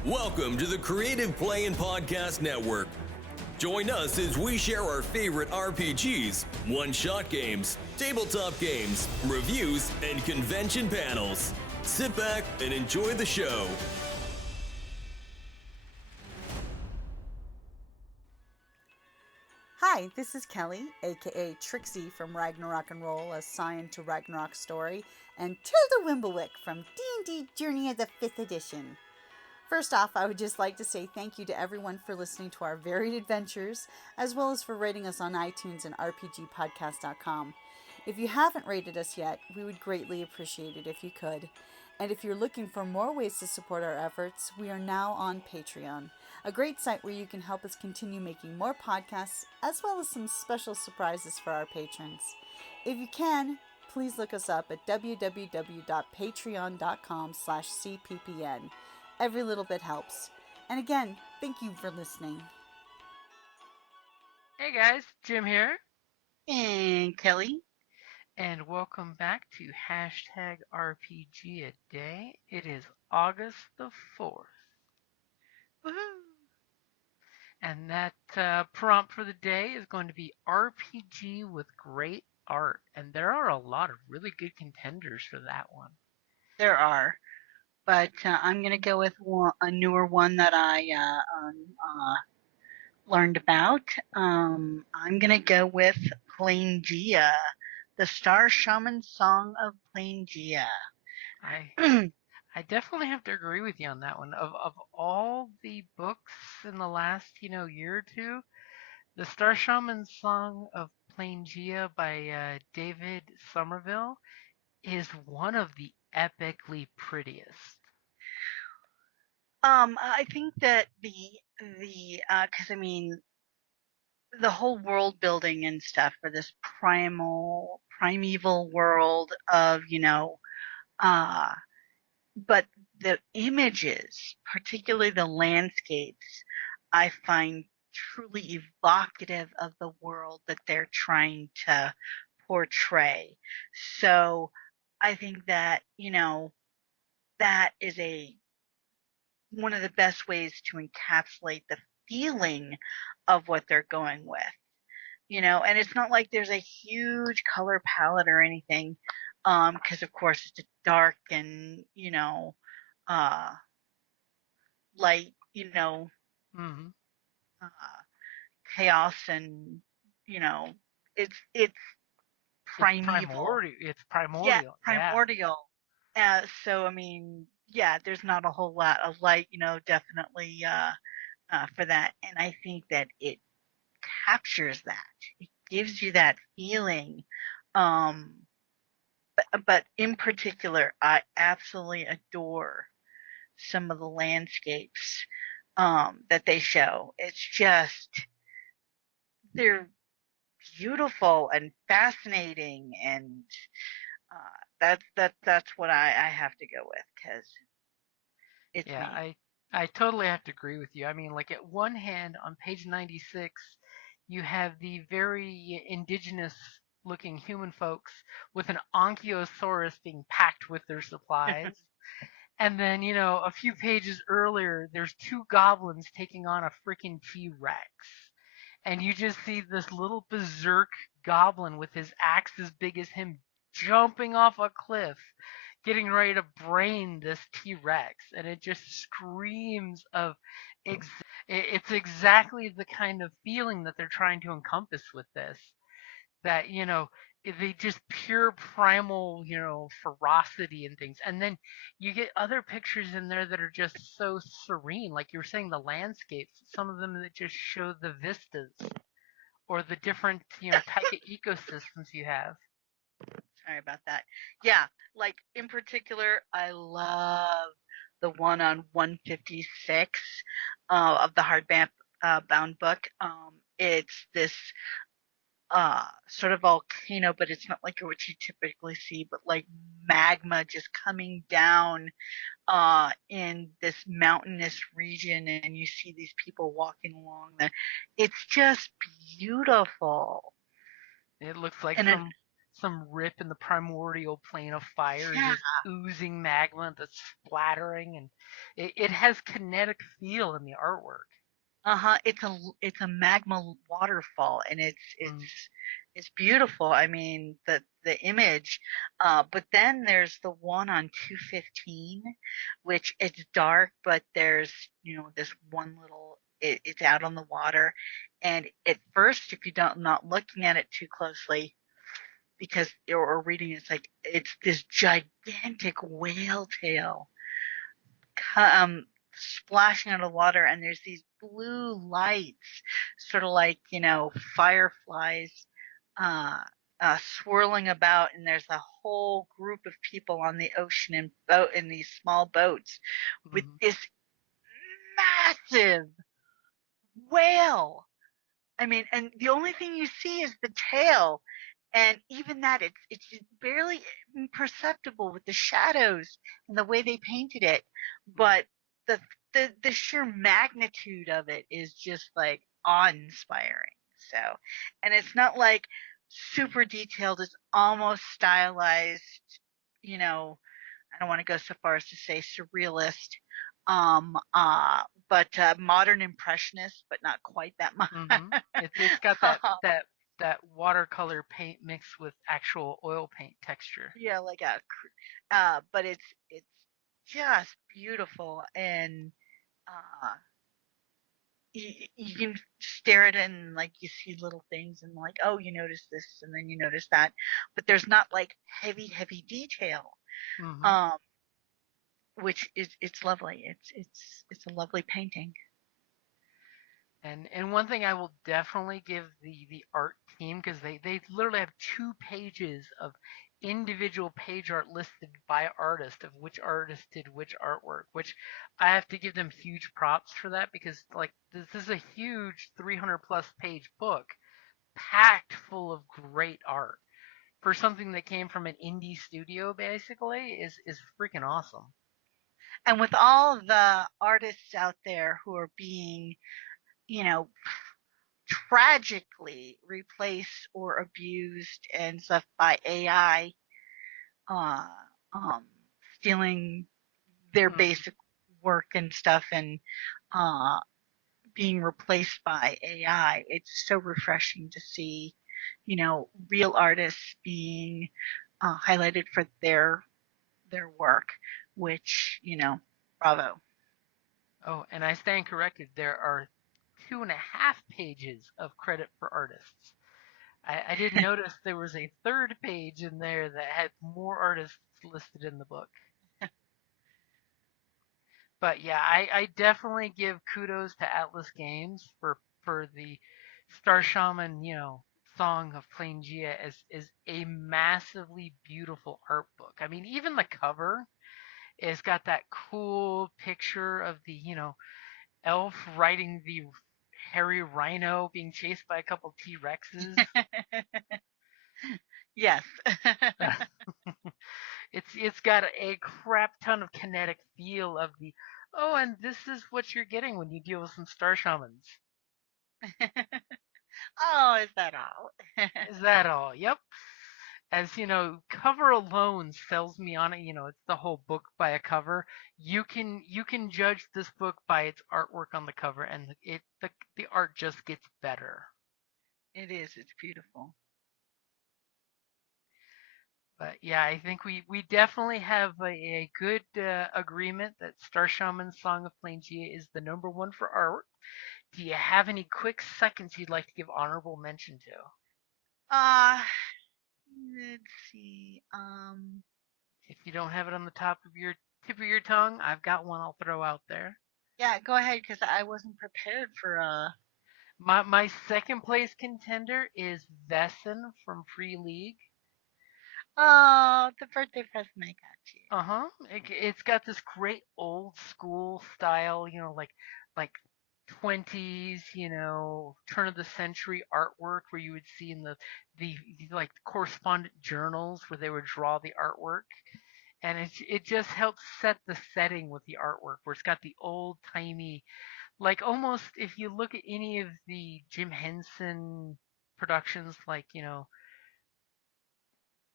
Welcome to the Creative Play and Podcast Network. Join us as we share our favorite RPGs, one-shot games, tabletop games, reviews, and convention panels. Sit back and enjoy the show. Hi, this is Kelly, aka Trixie from Ragnarok and Roll, a Scion to Ragnarok story, and Tilda Wimblewick from D&D Journey of the 5th Edition. First off, I would just like to say thank you to everyone for listening to our varied adventures, as well as for rating us on iTunes and RPGpodcast.com. If you haven't rated us yet, we would greatly appreciate it if you could. And if you're looking for more ways to support our efforts, we are now on Patreon, a great site where you can help us continue making more podcasts, as well as some special surprises for our patrons. If you can, please look us up at www.patreon.com/cppn. Every little bit helps. And again, thank you for listening. Hey guys, Jim here, And Kelly. and welcome back to #RPGaDay. It is August the 4th. Woohoo! And that prompt for the day is going to be RPG with great art. And there are a lot of really good contenders for that one. There are, but I'm going to go with a newer one that I learned about. I'm going to go with Planegea, the Star-Shaman Song of Planegea. I definitely have to agree with you on that one. Of all the books in the last, year or two, the Star-Shaman Song of Planegea by David Somerville is one of the epically prettiest. I think that because the whole world building and stuff for this primeval world of, but the images, particularly the landscapes, I find truly evocative of the world that they're trying to portray. So I think that, that is one of the best ways to encapsulate the feeling of what they're going with. And it's not like there's a huge color palette or anything, because of course it's dark and, light, Mm-hmm. chaos and, it's primeval. It's primordial. Yeah, primordial. So, yeah, there's not a whole lot of light, definitely, for that. And I think that it captures that. It gives you that feeling. But in particular, I absolutely adore some of the landscapes that they show. It's just, they're beautiful and fascinating, and that's what I have to go with, because it's me. I totally have to agree with you. Like at one hand, on page 96, you have the very indigenous looking human folks with an Ankylosaurus being packed with their supplies. And then, a few pages earlier, there's two goblins taking on a freaking T-Rex. And you just see this little berserk goblin with his axe as big as him jumping off a cliff, getting ready to brain this T-Rex. And it just screams of it's exactly the kind of feeling that they're trying to encompass with this. That, they just pure primal, ferocity and things. And then you get other pictures in there that are just so serene. Like you were saying, the landscapes, some of them that just show the vistas or the different, type of ecosystems you have. Sorry about that. Yeah, like in particular, I love the one on 156 of the hardback bound book. It's this sort of volcano, but it's not like what you typically see, but like magma just coming down in this mountainous region, and you see these people walking along there. It's just beautiful. It looks like some rip in the primordial plane of fire, Yeah. just oozing magma that's splattering, and it has kinetic feel in the artwork. Uh-huh. It's a magma waterfall, and Mm, it's beautiful. I mean, the image. But then there's the one on 215, which it's dark, but there's, this one little it's out on the water. And at first, if you don't not looking at it too closely, because or reading, it's this gigantic whale tail splashing out of the water, and there's these blue lights, sort of like, fireflies, uh, swirling about, and there's a whole group of people on the ocean in these small boats with mhm, this massive whale. I mean, and the only thing you see is the tail, and even that, it's barely imperceptible with the shadows and the way they painted it. mm, But the the sheer magnitude of it is just like awe-inspiring. So, and it's not like super detailed; it's almost stylized. You know, I don't want to go so far as to say surrealist, um, uh, but modern impressionist, but not quite that much. mhm. It's got that watercolor paint mixed with actual oil paint texture. Yeah, like but it's just beautiful, and uh, you can stare at it and like you see little things and like, oh, you notice this and then you notice that, but there's not like heavy detail, Mhm. um, which is it's lovely. It's a lovely painting. And one thing I will definitely give the art team, because they literally have 2 pages of individual page art listed by artist of which artist did which artwork, which I have to give them huge props for that, because like this is a huge 300 plus page book packed full of great art for something that came from an indie studio basically is freaking awesome. And with all the artists out there who are being, you know, tragically replaced or abused and stuff by AI, uh, um, stealing their Mhm. basic work and stuff, and uh, being replaced by AI. It's so refreshing to see, real artists being highlighted for their work, which, bravo. Oh, and I stand corrected. There are 2.5 pages of credit for artists. I didn't notice there was a third page in there that had more artists listed in the book. But yeah, I definitely give kudos to Atlas Games for the Star-Shaman, Song of Planegea is a massively beautiful art book. I mean, even the cover has got that cool picture of the, elf riding the hairy rhino being chased by a couple T Rexes. Yes. It's got a crap ton of kinetic feel of the, oh, and this is what you're getting when you deal with some star shamans. Oh, is that all? Is that all? Yep. As cover alone sells me on it. It's the whole book by a cover. You can judge this book by its artwork on the cover, and the art just gets better. It is. It's beautiful. But yeah, I think we definitely have a good agreement that Star Shaman's Song of Planegea is the number one for art. Do you have any quick seconds you'd like to give honorable mention to? Uh, let's see. If you don't have it on the top of your tip of your tongue, I've got one I'll throw out there. Yeah, go ahead because I wasn't prepared for My second place contender is Vesson from Free League. oh, the birthday present I got you. Uh-huh. It's got this great old school style, like 20s, turn of the century artwork where you would see in the like correspondent journals where they would draw the artwork. And it just helps set the setting with the artwork where it's got the old timey, like almost if you look at any of the Jim Henson productions, like,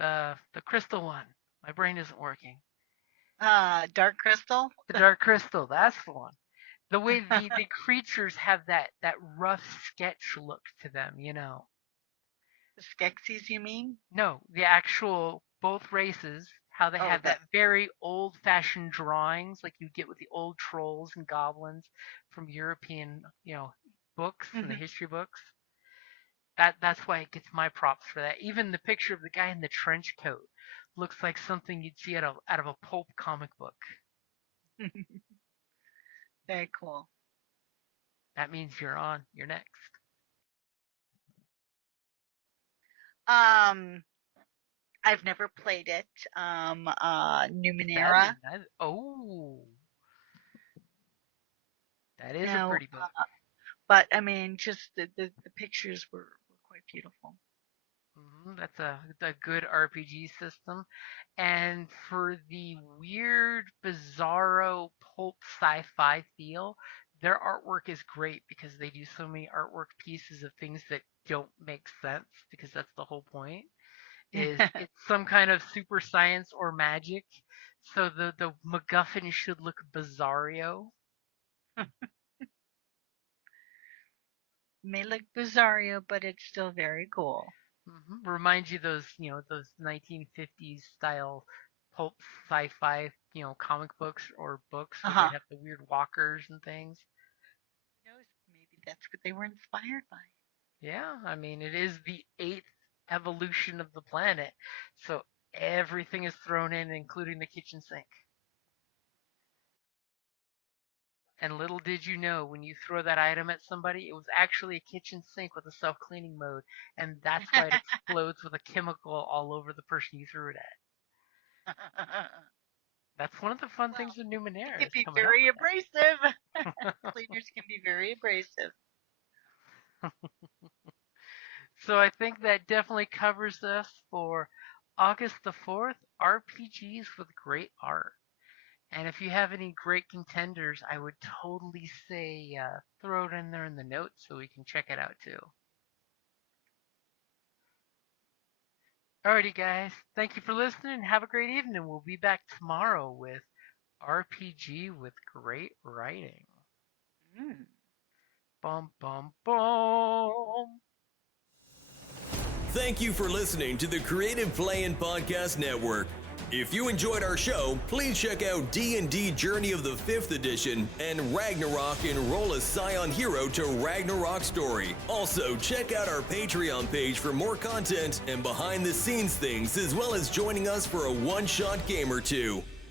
The crystal one. My brain isn't working. Dark Crystal? The dark crystal. That's the one. The way the creatures have that rough sketch look to them, you know. The Skeksis, you mean? No, the actual both races, how they Oh, have that very old-fashioned drawings like you get with the old trolls and goblins from European, books and the Mhm. history books. That's why it gets my props for that. Even the picture of the guy in the trench coat looks like something you'd see out of a pulp comic book. Very cool. That means you're on. You're next. Um, I've never played it. Numenera. Oh, that is a No, pretty book. but I mean, just the pictures were quite beautiful. That's a good RPG system. And for the weird, bizarro pulp sci-fi feel, their artwork is great because they do so many artwork pieces of things that don't make sense because that's the whole point. Is it's some kind of super science or magic. So the MacGuffin should look bizarrio. May look bizarro, but it's still very cool. Reminds you those 1950s style pulp sci-fi, comic books or books where Uh-huh. they'd have the weird walkers and things. Who knows? Maybe that's what they were inspired by. Yeah, I mean, it is the 8th evolution of the planet. So everything is thrown in, including the kitchen sink. And little did you know, when you throw that item at somebody, it was actually a kitchen sink with a self-cleaning mode, and that's why it explodes with a chemical all over the person you threw it at. That's one of the fun Well, things with it Numenera can is be coming up very with abrasive. Cleaners can be very abrasive. that. So I think that definitely covers us for August the 4th, RPGs with great art. And if you have any great contenders, I would totally say throw it in there in the notes so we can check it out too. Alrighty, guys. Thank you for listening and have a great evening. We'll be back tomorrow with RPG with great writing. Mm. Bum, bum, bum. Thank you for listening to the Creative Play-In Podcast Network. If you enjoyed our show, please check out D&D Journey of the 5th Edition and Ragnarok Enroll a Scion Hero to Ragnarok Story. Also, check out our Patreon page for more content and behind-the-scenes things, as well as joining us for a one-shot game or two.